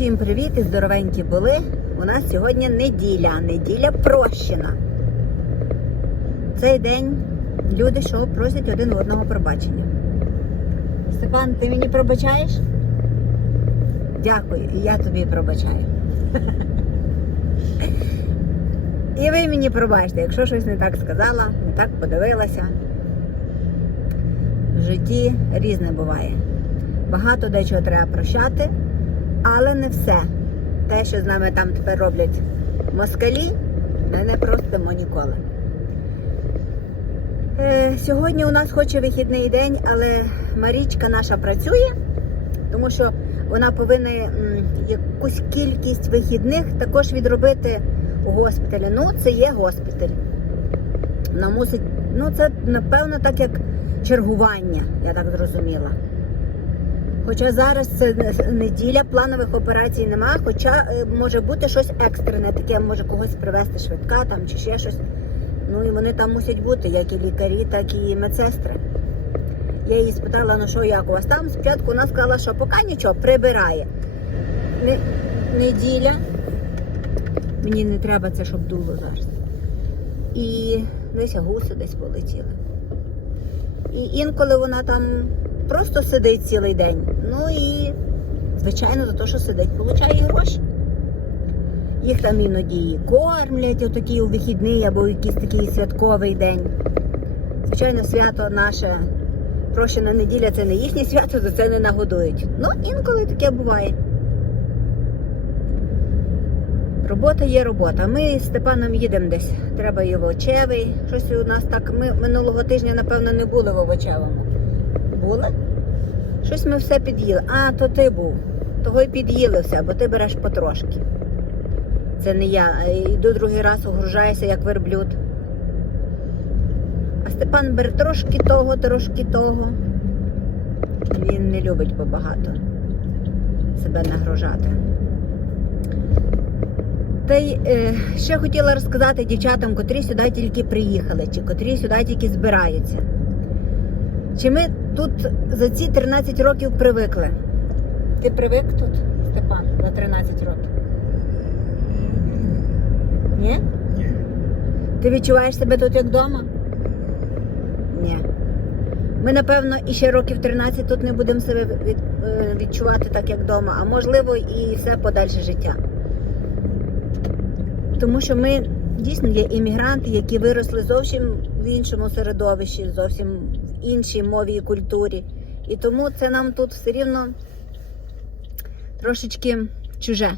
Всім привіт і здоровенькі були. У нас сьогодні неділя, неділя прощена. Цей день люди що просять один одного пробачення. Степан, ти мені пробачаєш? Дякую, і я тобі пробачаю. І ви мені пробачте, якщо щось не так сказала, не так подивилася. В житті різне буває. Багато дечого треба прощати, але не все. Те, що з нами там тепер роблять москалі, ми не простимо ніколи. Е, сьогодні у нас хоче вихідний день, але Марічка наша працює, тому що вона повинна якусь кількість вихідних також відробити у госпіталі. Ну, це є госпіталь. Вона мусить, ну це напевно так як чергування, я так зрозуміла. Хоча зараз це неділя, планових операцій немає, хоча е, може бути щось екстрене, таке може когось привезти швидка там чи ще щось. Ну і вони там мусять бути, як і лікарі, так і медсестри. Я її спитала, ну що як у вас там? Спочатку вона сказала, що поки нічого, прибирає. Не, неділя. Мені не треба це, щоб дуло зараз. І десь гуси десь полетіли. І інколи вона там просто сидить цілий день. Ну і, звичайно, за те, що сидить, получає гроші. Їх там іноді і кормлять отакі у вихідний або якийсь такий святковий день. Звичайно, свято наше прощена неділя це не їхнє свято, за це не нагодують. Ну, інколи таке буває. Робота є робота. Ми з Степаном їдемо десь. Треба і в Овочевий. Щось у нас так. Ми минулого тижня, напевно, не були в Овочевому. Були? Щось ми все під'їли. А, то ти був. Того й під'їли все, бо ти береш потрошки. Це не я. Йду другий раз огружаюся, як верблюд. А Степан бере трошки того, трошки того. Він не любить побагато себе нагружати. Та й е, ще хотіла розказати дівчатам, котрі сюди тільки приїхали, чи котрі сюди тільки збираються. Чи ми тут за ці 13 років привикли? Ти привик тут, Степан, за 13 років? Ні? Ні. Ти відчуваєш себе тут як вдома? Ні. Ми, напевно, і ще років 13 тут не будемо себе е, відчувати так, як вдома, а можливо, і все подальше життя. Тому що ми дійсно є іммігранти, які виросли зовсім в іншому середовищі, зовсім іншій мові і культурі. І тому це нам тут все рівно трошечки чуже.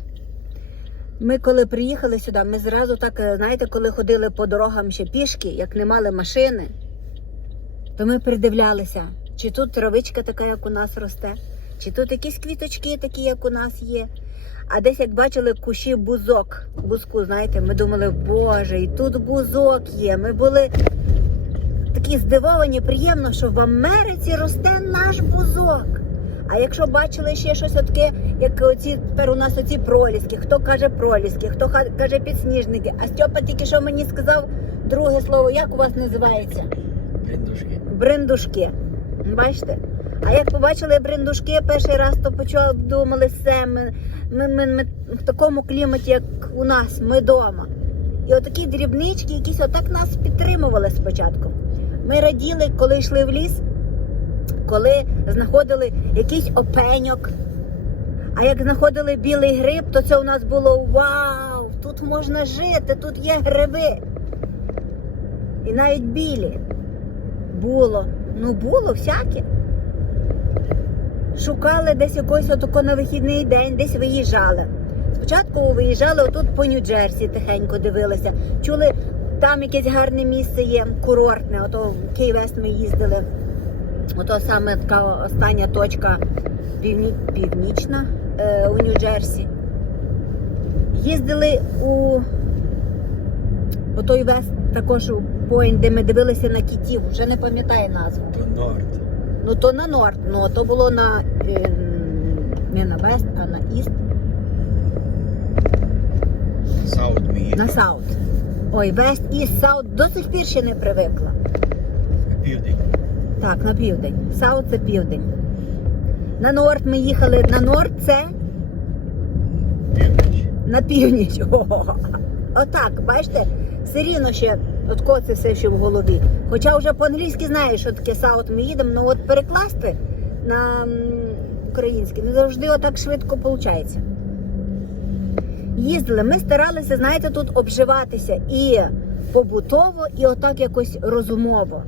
Ми коли приїхали сюди, ми зразу так, е, знаєте, коли ходили по дорогам ще пішки, як не мали машини, то ми придивлялися, чи тут травичка така, як у нас росте, чи тут якісь квіточки такі, як у нас є. А десь як бачили кущі бузок, бузку, знаєте, ми думали, боже, і тут бузок є. Ми були такі здивовані, приємно, що в Америці росте наш бузок. А якщо бачили ще щось таке, як оці тепер у нас оці проліски, хто каже проліски, хто каже підсніжники. А Стьопа тільки що мені сказав друге слово, як у вас називається? Бріндушки. Бриндушки. Бачите? А як побачили бриндушки перший раз, то почали думали, все, ми, ми, ми, ми в такому кліматі, як у нас, ми вдома. І отакі дрібнички, якісь отак нас підтримували спочатку. Ми раділи, коли йшли в ліс, коли знаходили якийсь опеньок. А як знаходили білий гриб, то це у нас було вау! Тут можна жити, тут є гриби. І навіть білі. Було. Ну було всяке. Шукали десь якось отако на вихідний день, десь виїжджали. Спочатку виїжджали отут по Нью-Джерсі, тихенько дивилися. Чули, там якесь гарне місце є, курортне, ото в Кей-Вест ми їздили. Ото саме така остання точка півні... північна е, у Нью-Джерсі. Їздили у отой Вест, також у Пойнт, де ми дивилися на кітів, вже не пам'ятаю назву. То норд. Ну то на Норд, ну то було на е, не на Вест, а на Іст, Саут ми їдемо. на Саут. Ой, Вест, Іст, Саут до сих пір ще не привикла. На південь. Так, на південь. Саут це південь. На Норд ми їхали. На Норд це Північ. На північ. О, Отак, бачите, все рівно ще от це все ще в голові. Хоча вже по-англійськи знаєш, що таке саут ми їдемо, ну от перекласти на українське не завжди отак швидко виходить. Їздили, ми старалися, знаєте, тут обживатися і побутово, і отак якось розумово.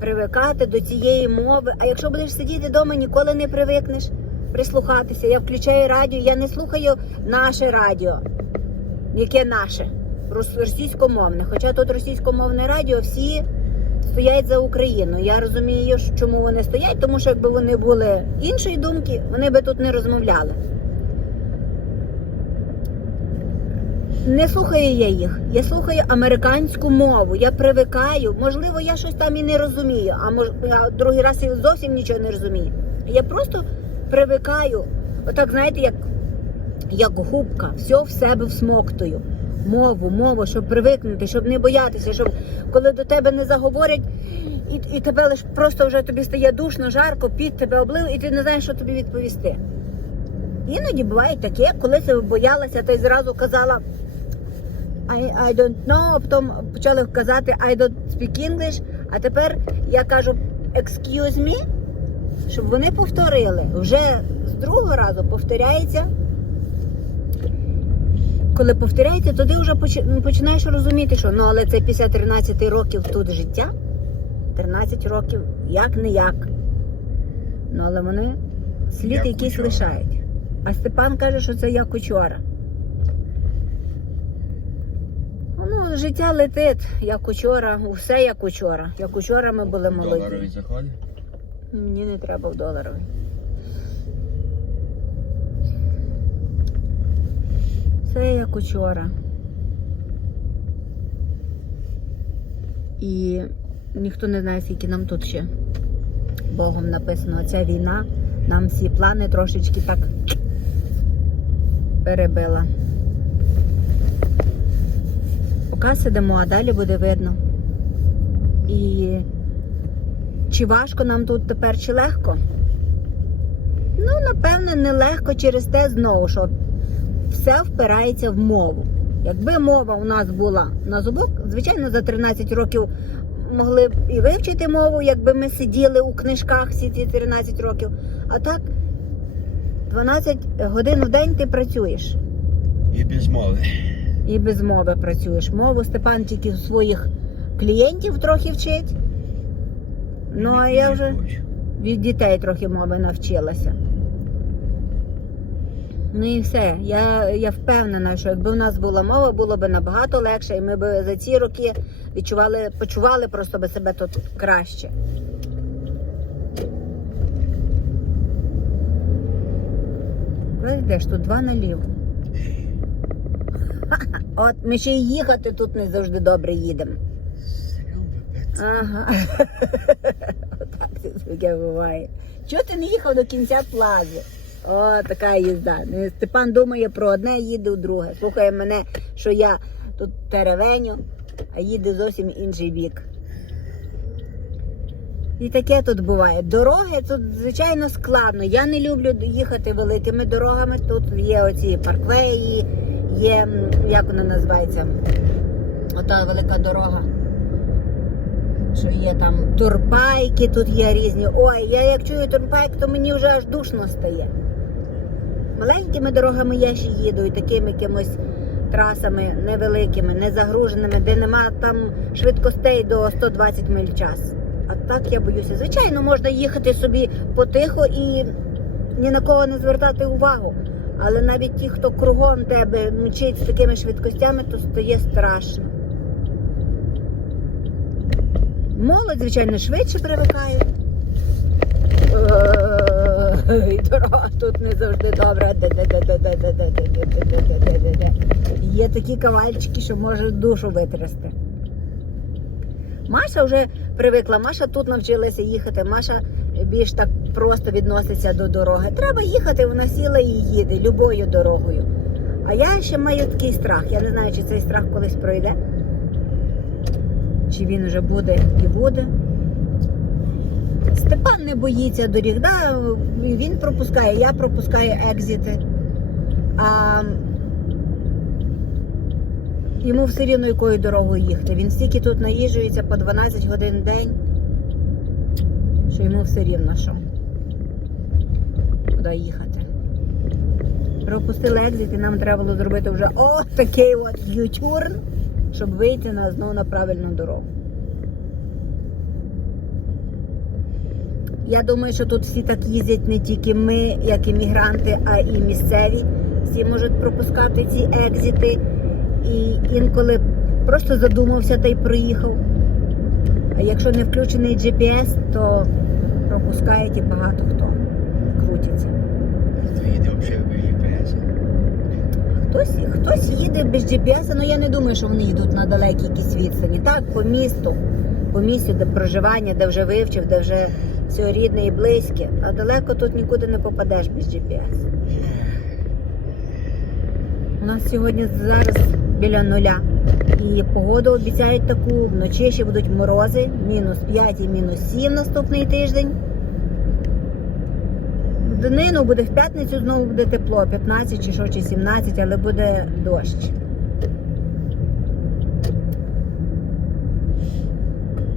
Привикати до цієї мови. А якщо будеш сидіти вдома, ніколи не привикнеш прислухатися. Я включаю радіо, я не слухаю наше радіо, яке наше, російськомовне. Хоча тут російськомовне радіо всі стоять за Україну. Я розумію, чому вони стоять, тому що якби вони були іншої думки, вони би тут не розмовляли. Не слухаю я їх. Я слухаю американську мову. Я привикаю. Можливо, я щось там і не розумію, а мож, я другий раз і зовсім нічого не розумію. Я просто привикаю. Отак, знаєте, як, як губка, все в себе всмоктую. Мову, мову, щоб привикнути, щоб не боятися, щоб коли до тебе не заговорять, і, і тебе лиш просто вже тобі стає душно, жарко, під тебе облив, і ти не знаєш, що тобі відповісти. Іноді буває таке, коли себе боялася, та й зразу казала I, I don't know, а потім почали казати I don't speak English, а тепер я кажу excuse me, щоб вони повторили. Вже з другого разу повторяється. Коли повторяється, тоді вже ну, починаєш розуміти, що ну але це після 13 років тут життя. 13 років як не як. Ну але вони слід Як якийсь учора. лишають. А Степан каже, що це як учора. Ну, життя летить, як учора, усе як учора. Як учора ми були молоді. Доларові заходи. Мені не треба в доларовий. Все як учора. І ніхто не знає, скільки нам тут ще Богом написано. Ця війна нам всі плани трошечки так перебила. Поки сидимо, а далі буде видно. І чи важко нам тут тепер, чи легко? Ну, напевне, не легко через те знову, що все впирається в мову. Якби мова у нас була на зубок, звичайно, за 13 років могли б і вивчити мову, якби ми сиділи у книжках всі ці 13 років. А так, 12 годин в день ти працюєш І без мови. І без мови працюєш. Мову Степан тільки своїх клієнтів трохи вчить. Ну, а я вже від дітей трохи мови навчилася. Ну і все. Я, я впевнена, що якби в нас була мова, було б набагато легше, і ми б за ці роки відчували, почували просто би себе тут краще. Куди йдеш? Тут два наліво. От ми ще й їхати тут не завжди добре їдемо. Ага. Отак це таке буває. Чого ти не їхав до кінця плази? О, така їзда. Степан думає про одне, їде у друге. Слухає мене, що я тут теревеню, а їде зовсім інший бік. І таке тут буває. Дороги тут, звичайно, складно. Я не люблю їхати великими дорогами. Тут є оці парквеї, є, як вона називається, ота велика дорога що є там турпайки, тут є різні. Ой, я як чую турпайк, то мені вже аж душно стає. Маленькими дорогами я ще їду і такими якимось трасами невеликими, не загруженими, де нема там швидкостей до 120 миль в час. А так я боюся. Звичайно, можна їхати собі потихо і ні на кого не звертати увагу. Але навіть ті, хто кругом тебе мчить з такими швидкостями, то стає страшно. Молодь, звичайно, швидше привикає. Дорога тут не завжди добра. Є такі кавальчики, що може душу витрясти. Маша вже привикла, Маша тут навчилася їхати, Маша більш так просто відноситься до дороги. Треба їхати, вона сіла і їде любою дорогою. А я ще маю такий страх. Я не знаю, чи цей страх колись пройде. Чи він вже буде і буде. Степан не боїться доріг, да? він пропускає, я пропускаю екзити. А йому все рівно якою дорогою їхати. Він стільки тут наїжджується по 12 годин в день, що йому все рівно що. Куди їхати. Пропустили екзит і нам треба було зробити вже о такий от ютюрн, щоб вийти на знову на правильну дорогу. Я думаю, що тут всі так їздять не тільки ми, як іммігранти, а і місцеві. Всі можуть пропускати ці екзити. І інколи просто задумався та й проїхав. А якщо не включений GPS, то пропускають і багато хто крутиться. Їде взагалі без GPS. Хтось, хтось їде без GPS, але я не думаю, що вони їдуть на далекі якісь відстані. Так, по місту, по місту, де проживання, де вже вивчив, де вже все рідне і близьке. А далеко тут нікуди не попадеш без GPS. У нас сьогодні зараз біля нуля. І погоду обіцяють таку, вночі ще будуть морози, мінус 5 і мінус 7 наступний тиждень. Днину буде в п'ятницю знову буде тепло, 15 чи що, чи 17, але буде дощ.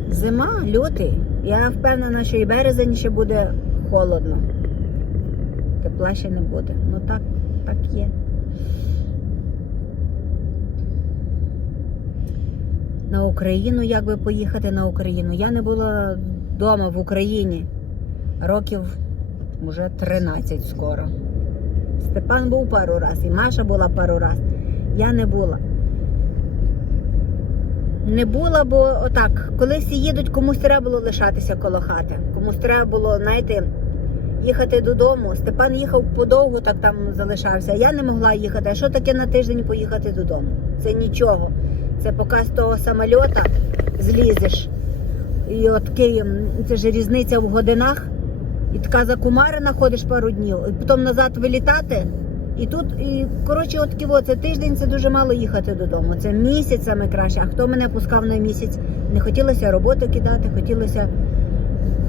Зима, лютий. Я впевнена, що і березень ще буде холодно. Тепла ще не буде. Ну так, так є. На Україну, як би поїхати на Україну? Я не була вдома в Україні років вже 13 скоро. Степан був пару раз, і Маша була пару раз. Я не була. Не була, бо отак, коли всі їдуть, комусь треба було лишатися коло хати. Комусь треба було, знаєте, їхати додому. Степан їхав подовго, так там залишався. Я не могла їхати. А що таке на тиждень поїхати додому? Це нічого. Це поки з того самольота злізеш. І от Київ, це ж різниця в годинах. І така закумарена ходиш пару днів, і потім назад вилітати. І тут, і коротше, от от, це тиждень це дуже мало їхати додому. Це місяць саме краще. А хто мене пускав на місяць? Не хотілося роботу кидати, хотілося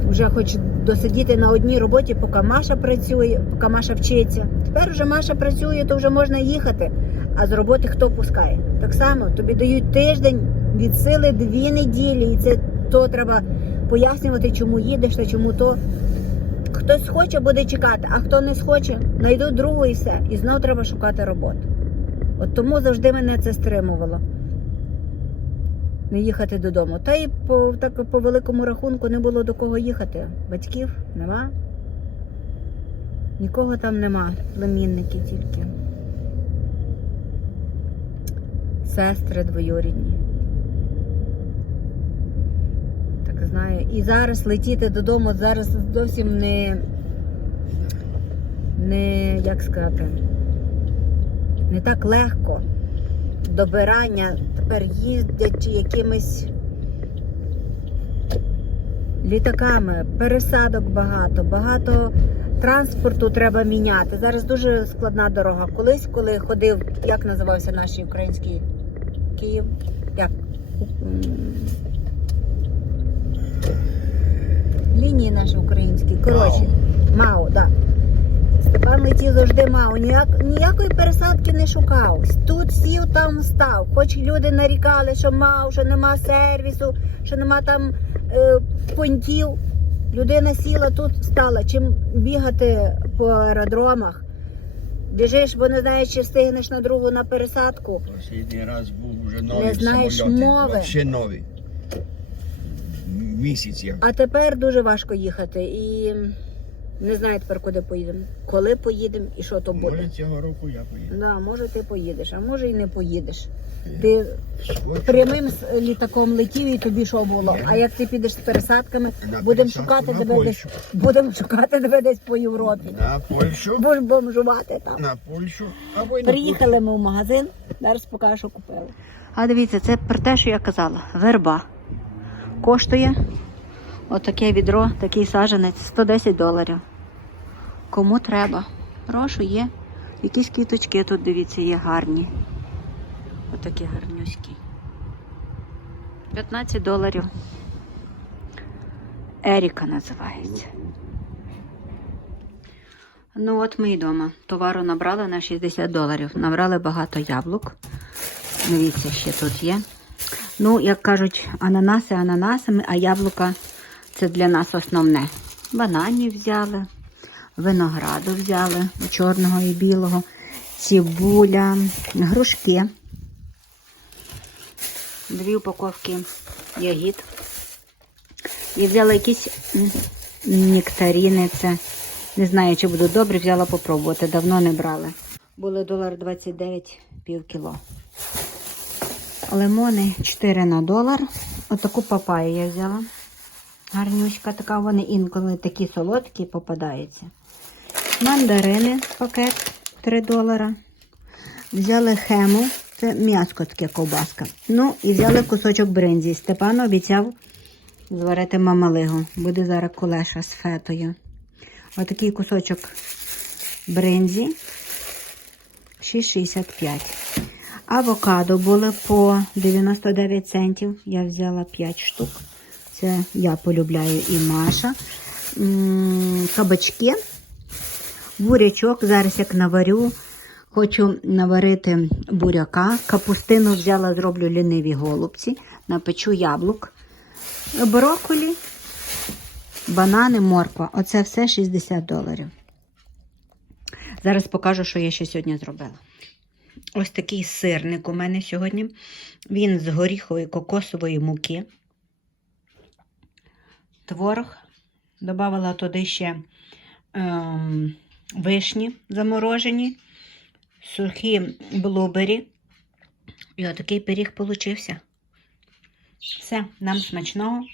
вже хоч досидіти на одній роботі, поки Маша працює, поки Маша вчиться. Тепер вже Маша працює, то вже можна їхати. А з роботи хто пускає? Так само тобі дають тиждень від сили дві неділі, і це то треба пояснювати, чому їдеш та чому то. Хтось хоче, буде чекати, а хто не схоче, знайдуть другу і все. І знов треба шукати роботу. От тому завжди мене це стримувало. Не їхати додому. Та й по, так, по великому рахунку не було до кого їхати. Батьків нема. Нікого там нема. Племінники тільки. Сестри двоюрідні. Знаю. І зараз летіти додому зараз зовсім не, не як сказати, не так легко. Добирання тепер їздять якимись літаками, пересадок багато, багато транспорту треба міняти. Зараз дуже складна дорога. Колись, коли ходив, як називався наш український Київ? Як? Лінії наші українські. Коротше, МАУ, так. Да. Степан летів завжди мав, ніяк, ніякої пересадки не шукав. Тут сів, там став. Хоч люди нарікали, що мав, що нема сервісу, що нема там е, понтів. Людина сіла тут, стала. Чим бігати по аеродромах, біжиш, бо не знаєш, чи встигнеш на другу на пересадку. Останній раз був вже новий Не знаєш самольоти. мови. Ще новий. Місяць. А тепер дуже важко їхати і не знаю тепер, куди поїдемо. Коли поїдемо і що то буде. Може цього року я поїду. Да, може ти поїдеш, а може і не поїдеш. Ти Хочу. прямим с- літаком летів і тобі що було. А як ти підеш з пересадками, На будемо пересадку шукати на тебе десь. Польщу. Будемо шукати тебе десь по Європі. На Польщу. Будеш бомжувати там. На Польщу. Або й на Приїхали ми в магазин, зараз покажу, що купили. А дивіться, це про те, що я казала. Верба. Коштує отаке відро, такий саженець 110 доларів. Кому треба? Прошу, є. Якісь квіточки тут, дивіться, є гарні. Отакі гарнюські. 15 доларів. Еріка називається. Ну от ми і вдома. Товару набрали на 60 доларів. Набрали багато яблук. Дивіться, ще тут є. Ну, як кажуть, ананаси ананасами, а яблука це для нас основне. Бананів взяли, винограду взяли, чорного і білого, цибуля, грушки. Дві упаковки ягід. І взяла якісь нектаріни. Це не знаю, чи будуть добрі, взяла попробувати. Давно не брали. Були долар 29 пів кіло. Лимони 4 на долар. Отаку папаю я взяла. Гарнюська така, вони інколи такі солодкі попадаються. Мандарини пакет 3 долара. Взяли хему, це м'яско таке ковбаска. Ну і взяли кусочок бринзі. Степан обіцяв зварити мамалигу. Буде зараз кулеша з фетою. Отакий кусочок бринзі 6,65. Авокадо були по 99 центів. Я взяла 5 штук. Це я полюбляю і Маша. Кабачки, бурячок. Зараз як наварю. Хочу наварити буряка. Капустину взяла, зроблю ліниві голубці. Напечу яблук. Брокколі, банани, морква. Оце все 60 доларів. Зараз покажу, що я ще сьогодні зробила. Ось такий сирник у мене сьогодні. Він з горіхової кокосової муки. Творог. Добавила туди ще ем, вишні заморожені, сухі блубері. І отакий пиріг получився. Все, нам смачного.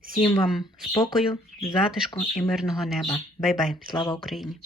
Всім вам спокою, затишку і мирного неба. Бай-бай! Слава Україні!